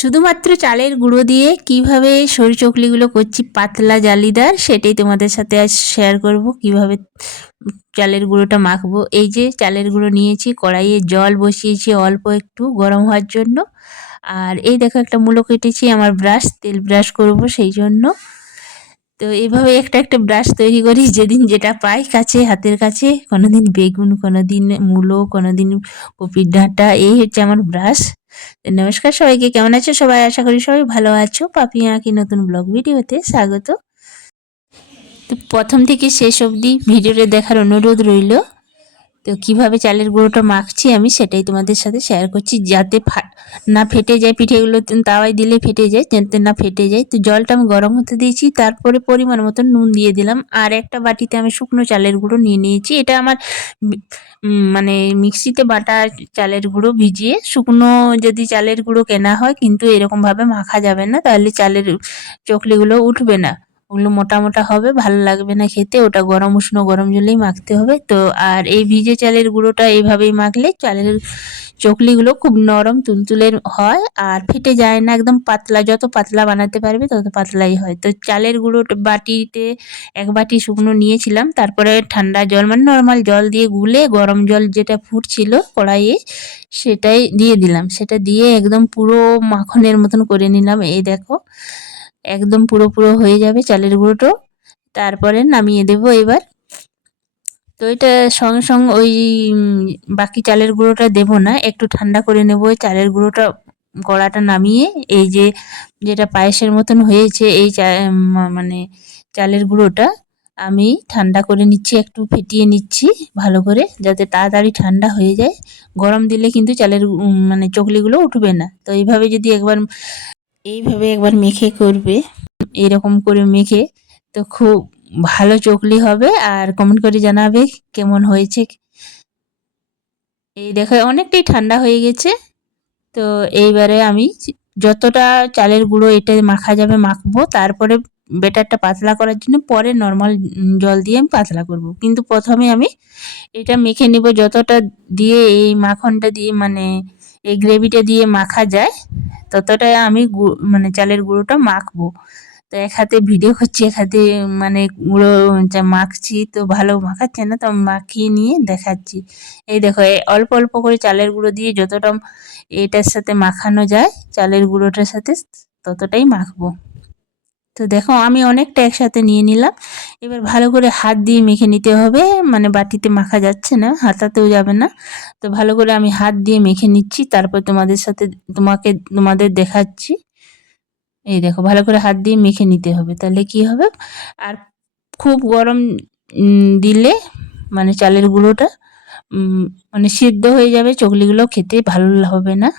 শুধুমাত্র চালের গুঁড়ো দিয়ে কিভাবে সরু চকলিগুলো করছি পাতলা জালিদার, সেটাই তোমাদের সাথে আজ শেয়ার করব। কিভাবে চালের গুঁড়োটা মাখবো। এই যে চালের গুঁড়ো নিয়েছি, কড়াইয়ে জল বসিয়েছি অল্প একটু গরম হওয়ার জন্য। আর এই দেখো একটা মূলো কেটেছি, আমার ব্রাশ, তেল ব্রাশ করব সেই জন্য। তো এইভাবে একটা একটা ব্রাশ তৈরি করি, যেদিন যেটা পাই কাছে, হাতের কাছে। কোনোদিন বেগুন, কোনোদিন মূলো, কোনোদিন কপির ডাঁটা, এই হচ্ছে আমার ব্রাশ। নমস্কার সবাইকে, কেমন আছো সবাই? আশা করি সবাই ভালো আছো। পাপিয়া কি নতুন ব্লগ ভিডিওতে স্বাগত। তো প্রথম থেকে শেষ অবধি ভিডিওটা দেখার অনুরোধ রইল। তো কিভাবে চালের গুঁড়োটা মাখছি আমি সেটাই তোমাদের সাথে শেয়ার করছি, যাতে না ফেটে যায়। পিঠেগুলো তাওয়ায় দিলে ফেটে যায়, যাতে না ফেটে যায়। তো জলটা আমি গরম হতে দিয়েছি, তারপরে পরিমাণ মতো নুন দিয়ে দিলাম। আর একটা বাটিতে আমি শুকনো চালের গুঁড়ো নিয়ে নিয়েছি। এটা আমার মানে মিক্সিতে বাটা চালের গুঁড়ো ভিজিয়ে, শুকনো যদি চালের গুঁড়ো কেনা হয়, কিন্তু এরকমভাবে মাখা যাবে না, তাহলে চালের চকলিগুলো উঠবে না। ওগুলো মোটা মোটা হবে, ভালো লাগবে না খেতে। ওটা গরম উষ্ণ গরম জলেই মাখতে হবে। তো আর এই ভিজে চালের গুঁড়োটা এইভাবেই মাখলে চালের চকলিগুলো খুব নরম তুলতুলের হয়, আর ফেটে যায় না। একদম পাতলা, যত পাতলা বানাতে পারবে তত পাতলাই হয়। তো চালের গুঁড়ো বাটিতে এক বাটি শুকনো নিয়েছিলাম, তারপরে ঠান্ডা জল মানে নর্মাল জল দিয়ে গুলে, গরম জল যেটা ফুটছিল কড়াইয়ে সেটাই দিয়ে দিলাম। সেটা দিয়ে একদম পুরো মাখনের মতন করে নিলাম। এই দেখো একদম পুরো পুরো হয়ে যাবে চালের গুঁড়োটা। তারপরে নামিয়ে দেব এবার। তো এটা সঙ্গে সঙ্গে ওই বাকি চালের গুঁড়োটা দেব না, একটু ঠান্ডা করে নেব ওই চালের গুঁড়োটা। কড়াটা নামিয়ে এই যে যেটা পায়েসের মতন হয়েছে, এই মানে চালের গুঁড়োটা আমি ঠান্ডা করে নিচ্ছি, একটু ফেটিয়ে নিচ্ছি ভালো করে, যাতে তাড়াতাড়ি ঠান্ডা হয়ে যায়। গরম দিলে কিন্তু চালের মানে চকলিগুলো উঠবে না। তো এইভাবে একবার মেখে করবে, এরকম করে মেখে। তো খুব ভালো চকলি হবে। আর কমেন্ট করে জানাবে কেমন হয়েছে। এই দেখো অনেকটাই ঠান্ডা হয়ে গেছে। তো এইবারে আমি যতটা চালের গুঁড়ো এটা মাখা যাবে মাখবো, তারপরে ব্যাটারটা পাতলা করার জন্য পরে নর্মাল জল দিয়ে আমি পাতলা করব। কিন্তু প্রথমে আমি এটা মেখে নেব, যতটা দিয়ে এই মাখনটা দিয়ে মানে এই গ্রেভিটা দিয়ে মাখা যায়, ততটাই আমি মানে চালের গুঁড়োটা মাখবো। তো এক হাতে ভিডিও করছি, এক হাতে মানে গুঁড়ো মাখছি, তো ভালো মাখাচ্ছে না, তো মাখিয়ে নিয়ে দেখাচ্ছি। এই দেখো অল্প অল্প করে চালের গুঁড়ো দিয়ে যতটা এটার সাথে মাখানো যায় চালের গুঁড়োটার সাথে, ততটাই মাখবো। তো দেখো আমি অনেকটা একসাথে নিয়ে নিলাম। এবার ভালো করে হাত দিয়ে মেখে নিতে হবে, মানে বাটিতে মাখা যাচ্ছে না, হাতাতেও যাবে না। তো ভালো করে আমি হাত দিয়ে মেখে নিচ্ছি, তারপর তোমাদের দেখাচ্ছি। এই দেখো ভালো করে হাত দিয়ে মেখে নিতে হবে, তাহলে কি হবে। আর খুব গরম দিলে মানে চালের গুঁড়োটা মানে সিদ্ধ হয়ে যাবে, চকলিগুলো খেতে ভালো হবে না।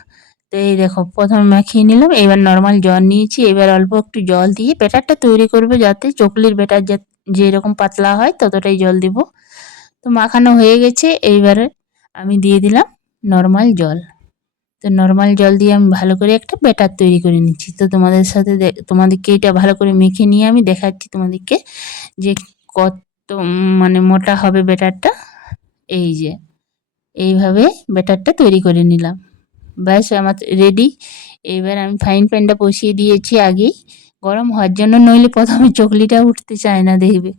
তো এই দেখো প্রথমে মাখিয়ে নিলাম, এবার নর্মাল জল নিয়েছি। এবার অল্প একটু জল দিয়ে ব্যাটারটা তৈরি করবে, যাতে চকলির ব্যাটার যেরকম পাতলা হয় ততটাই জল দিব। তো মাখানো হয়ে গেছে, এইবারে আমি দিয়ে দিলাম নর্মাল জল। তো নর্মাল জল দিয়ে আমি ভালো করে একটা ব্যাটার তৈরি করে নিচ্ছি। তো তোমাদেরকে এটা ভালো করে মেখে নিয়ে আমি দেখাচ্ছি তোমাদেরকে যে কত মানে মোটা হবে ব্যাটারটা। এই যে এইভাবে ব্যাটারটা তৈরি করে নিলাম, ব্যাস আমার রেডি। এবার আমি ফ্রাইং প্যানটা বসিয়ে দিয়েছি আগেই গরম হওয়ার জন্য, নইলে প্রথমে চকলিটা উঠতে চায় না দেখবে,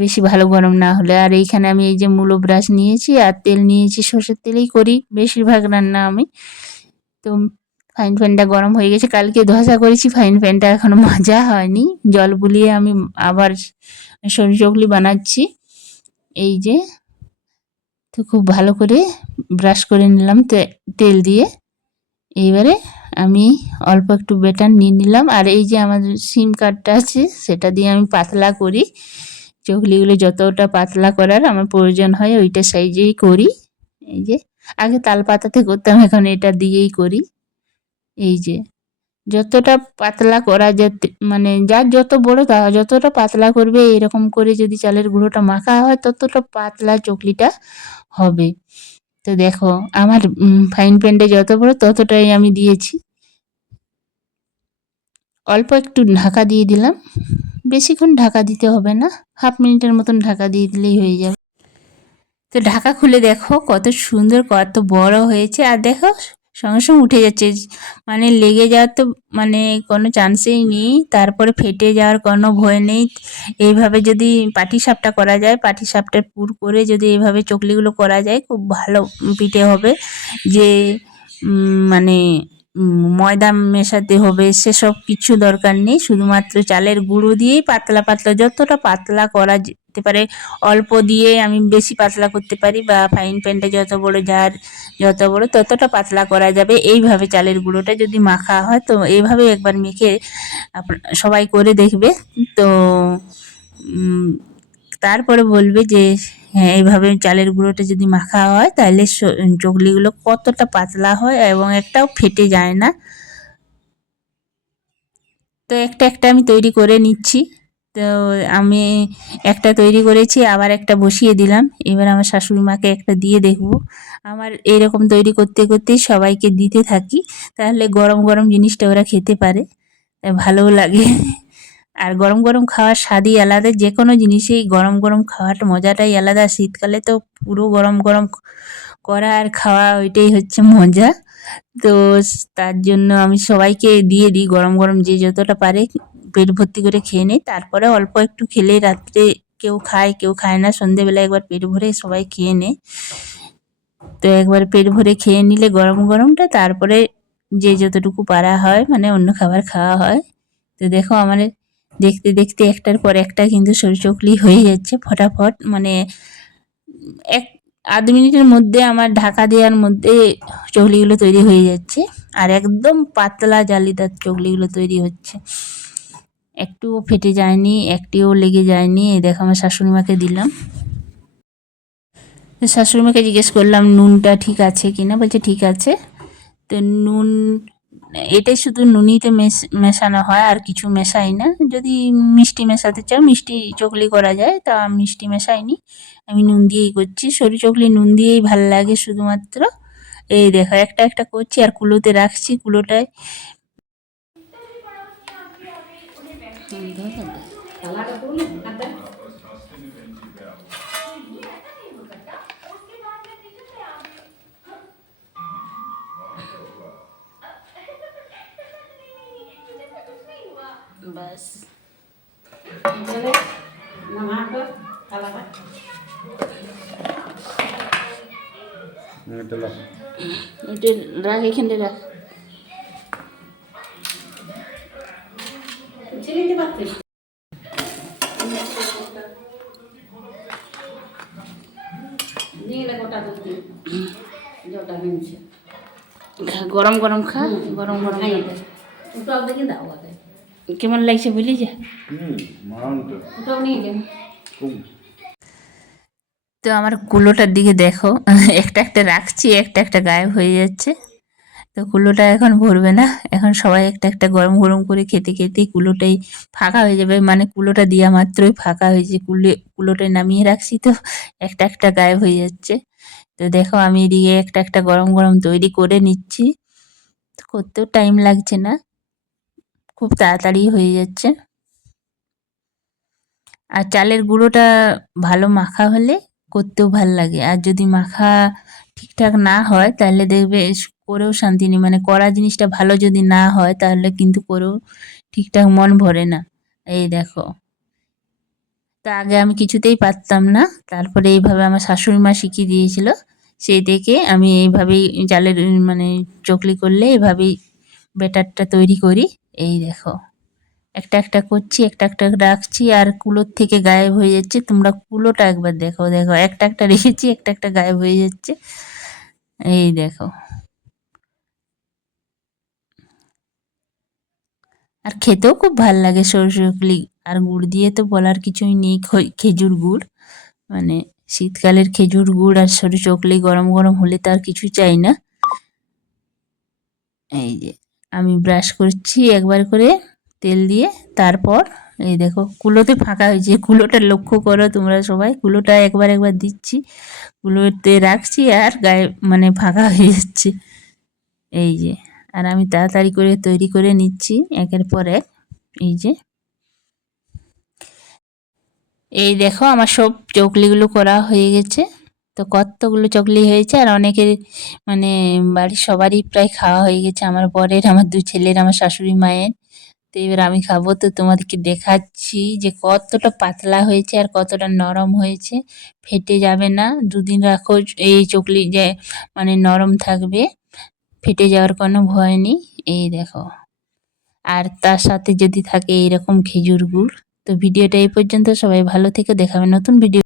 বেশি ভালো গরম না হলে। আর এইখানে আমি এই যে মূলো ব্রাশ নিয়েছি আর তেল নিয়েছি, সর্ষের তেলেই করি বেশিরভাগ রান্না আমি। তো ফ্রাইং প্যানটা গরম হয়ে গেছে, কালকে ধোসা করেছি, ফ্রাইং প্যানটা এখনো মাজা হয়নি। জল বুলিয়ে আমি আবার সরু চকলি বানাচ্ছি। এই যে তো খুব ভালো করে ব্রাশ করে নিলাম তেল দিয়ে। এইবারে আমি অল্প একটু ব্যাটার নিয়ে নিলাম, আর এই যে আমার সিম কার্ডটা আছে সেটা দিয়ে আমি পাতলা করি চকলিগুলো, যতটা পাতলা করার আমার প্রয়োজন হয় ওইটা সাইজেই করি। এই যে আগে তাল পাতাতে করতাম, এখন এটা দিয়েই করি। এই যে যতটা পাতলা করা যেতে মানে যার যত বড় তা যতটা পাতলা করবে, এরকম করে যদি চালের গুঁড়োটা মাখা হয় ততটা পাতলা চকলিটা হবে। তো দেখো আমার ফ্রাইং প্যানটা যত বড় ততটাই আমি দিয়েছি। অল্প একটু ঢাকা দিয়ে দিলাম, বেশিক্ষণ ঢাকা দিতে হবে না, হাফ মিনিটের মতন ঢাকা দিয়ে দিলেই হয়ে যাবে। তো ঢাকা খুলে দেখো কত সুন্দর, কত বড় হয়েছে। আর দেখো সঙ্গে সঙ্গে উঠে যাচ্ছে, মানে লেগে যাওয়ার তো মানে কোনো চান্সেই নেই, তারপরে ফেটে যাওয়ার কোনো ভয় নেই। এইভাবে যদি পাটিসাপটা করা যায়, পাটিসাপটার পুর করে যদি এইভাবে চকলিগুলো করা যায় খুব ভালো পিঠে হবে। যে মানে ময়দা মেশাতে হবে সেসব কিছু দরকার নেই, শুধুমাত্র চালের গুঁড়ো দিয়েই পাতলা পাতলা যতটা পাতলা করা যেতে পারে, অল্প দিয়ে আমি বেশি পাতলা করতে পারি, বা ফ্রাইং প্যানটা যত বড় যার যত বড় ততটা পাতলা করা যাবে। এইভাবে চালের গুঁড়োটা যদি মাখা হয় তো এইভাবে একবার মেখে সবাই করে দেখবে তো তারপরে বলবে যে হ্যাঁ এইভাবে চালের গুঁড়োটা যদি মাখা হয় তাহলে চকলিগুলো কতটা পাতলা হয় এবং একটাও ফেটে যায় না। তো একটা একটা আমি তৈরি করে নিচ্ছি। তো আমি একটা তৈরি করেছি, আবার একটা বসিয়ে দিলাম। এবার আমার শাশুড়ি মাকে একটা দিয়ে দেখব। আমার এইরকম তৈরি করতে করতেই সবাইকে দিতে থাকি, তাহলে গরম গরম জিনিসটা ওরা খেতে পারে, তাই ভালোও লাগে। আর গরম গরম খাওয়ার স্বাদই আলাদা, যে কোনো জিনিসেই গরম গরম খাওয়ার মজাটাই আলাদা। শীতকালে তো পুরো গরম গরম করা আর খাওয়া ওইটাই হচ্ছে মজা। তো তার জন্য আমি সবাইকে দিয়ে দিই গরম গরম, যে যতটা পারে পেট ভর্তি করে খেয়ে নেই, তারপরে অল্প একটু খেলে রাত্রে কেউ খায় কেউ খায় না, সন্ধেবেলা একবার পেট ভরে সবাই খেয়ে নেয়। তো একবার পেট ভরে খেয়ে নিলে গরম গরমটা, তারপরে যে যতটুকু পারা হয় মানে অন্য খাবার খাওয়া হয়। তো দেখো আমার দেখতে দেখতে একটার পর একটা কিন্তু সরু চকলি হয়ে যাচ্ছে ফটাফট, মানে এক আধ মিনিটের মধ্যে আমার ঢাকা দেওয়ার মধ্যে চকলিগুলো তৈরি হয়ে যাচ্ছে। আর একদম পাতলা জালিদার চকলিগুলো তৈরি হচ্ছে, একটুও ফেটে যায়নি, একটিও লেগে যায়নি। এই দেখো আমার শাশুড়ি মাকে দিলাম। শাশুড়ি মাকে জিজ্ঞেস করলাম নুনটা ঠিক আছে কিনা, বলছে ঠিক আছে। তো নুন এটাই শুধু নুনিতে মেশানো হয়, আর কিছু মেশাই না। যদি মিষ্টি মেশাতে চাও মিষ্টি চকলি করা যায়, তা মিষ্টি মেশাইনি, আমি নুন দিয়েই করছি। সরু চকলি নুন দিয়েই ভাল লাগে শুধুমাত্র। এই দেখো একটা একটা করছি আর কুলোতে রাখছি, কুলোটায় বাস এটা রাখ, এখানে রাখ। গরম গরম খা, গরম গরম কেমন লাগছে বলি যা। তো আমার কুলোটার দিকে দেখো, একটা একটা রাখছি, একটা একটা গায়েব হয়ে যাচ্ছে। তো কুলোটা এখন ভরবে না, এখন সবাই একটা একটা গরম গরম করে খেতে খেতেই কুলোটাই ফাঁকা হয়ে যাবে, মানে কুলোটা দেওয়া মাত্রই ফাঁকা হয়েছে। কুলোটায় নামিয়ে রাখছি তো একটা একটা গায়েব হয়ে যাচ্ছে। তো দেখো আমি এদিকে একটা একটা গরম গরম তৈরি করে নিচ্ছি, করতেও টাইম লাগছে না, খুব তাড়াতাড়ি হয়ে যাচ্ছে। আর চালের গুঁড়োটা ভালো মাখা হলে করতেও ভাল লাগে, আর যদি মাখা ঠিকঠাক না হয় তাহলে দেখবে করেও শান্তি নেই, মানে করা জিনিসটা ভালো যদি না হয় তাহলে কিন্তু করেও ঠিকঠাক মন ভরে না। এই দেখো, তা আগে আমি কিছুতেই পারতাম না, তারপরে এইভাবে আমার শাশুড়ি মা শিখিয়ে দিয়েছিল, সেই দেখে আমি এইভাবেই চালের মানে চকলি করলে এভাবেই ব্যাটারটা তৈরি করি। এই দেখো একটা একটা করছি, একটা একটা রাখছি, আর কুলোর থেকে গায়েব হয়ে যাচ্ছে। তোমরা কুলোটা একবার দেখো, দেখো একটা একটা রেখেছি, একটা একটা গায়েব হয়ে যাচ্ছে। এই দেখো, আর খেতেও খুব ভাল লাগে সরষে চকলি। আর গুড় দিয়ে তো বলার কিছুই নেই, খেজুর গুড়, মানে শীতকালের খেজুর গুড় আর সরু চকলি গরম গরম হলে তো আর কিছু চাই না। এই যে আমি ব্রাশ করছি একবার করে তেল দিয়ে, তারপর এই দেখো কুলোতে ফাঁকা হয়েছে, কুলোটা লক্ষ্য করো তোমরা সবাই, কুলোটা একবার একবার দিচ্ছি, কুলোতে রাখছি আর গায়ে মানে ফাঁকা হয়ে যাচ্ছে। এই যে, আর আমি তাড়াতাড়ি করে তৈরি করে নিচ্ছি একের পর এক। এই যে এই দেখো আমার সব চকলিগুলো করা হয়ে গেছে। তো কতগুলো চকলি হয়েছে আর অনেকের মানে বাড়ির সবারই প্রায় খাওয়া হয়ে গেছে, আমার বরের, আমার 2 ছেলের, আমার শাশুড়ি মায়ের। তো এবার আমি খাবো, তো তোমাদেরকে দেখাচ্ছি যে কতটা পাতলা হয়েছে আর কতটা নরম হয়েছে। ফেটে যাবে না, 2 দিন রাখো এই চকলি যে মানে নরম থাকবে, ফেটে যাওয়ার কোনো ভয় নেই। এই দেখো, আর তার সাথে যদি থাকে এইরকম খেজুর গুড়। তো ভিডিওটা এই পর্যন্ত, সবাই ভালো থেকো, দেখা হবে নতুন ভিডিও।